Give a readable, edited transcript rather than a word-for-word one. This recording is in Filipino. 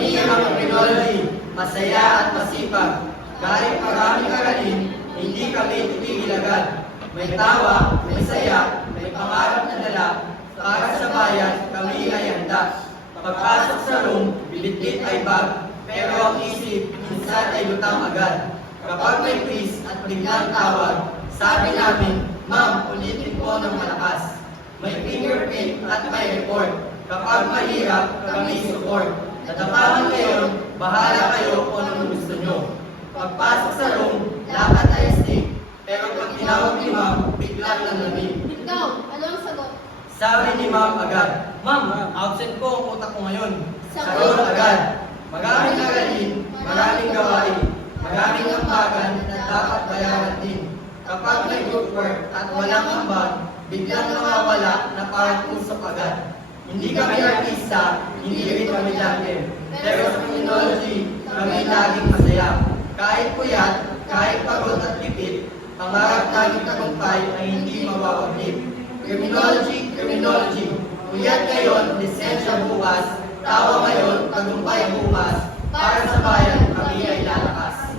Kami ang mga criminology, masaya at masipag. Kahit maraming aralin, hindi kami titigil agad. May tawa, may saya, may pangarap na dala. Para sa bayan, kami ay handa. Pagpasok sa room, bilitbit ay bag, pero ang isip, minsan ay lutang agad. Kapag may quiz at biglang tawag, sabi namin, ma'am, ulitin po ng malakas. May fingerprint at may report. Kapag mahirap, kami support. Natapakan ngayon, bahala kayo kung anong gusto nyo. Pagpasok sa room, lahat ay stick. Pero pag tinawag ni ma'am, biglang nanlamig. Ikaw, ano ang sagot? Sabi ni ma'am agad, ma'am, absent po ang utak ko ngayon. Sagot. Sagot agad. Maraming aralin, maraming gawain, maraming ambagan na dapat bayaran din. Kapag may group work at walang ambag, biglang nawawala na parang usok agad. Hindi kami artista, hindi rin kami jungle. Pero sa criminology, kami laging masaya. Kahit puyat, kahit pagod at lipid, pangarap namin tagumpay ay hindi mawawaglit. Criminology, criminology. Puyat ngayon, lisensya bukas. Tawa ngayon, tagumpay bukas. Para sa bayan, kami ay lalakas.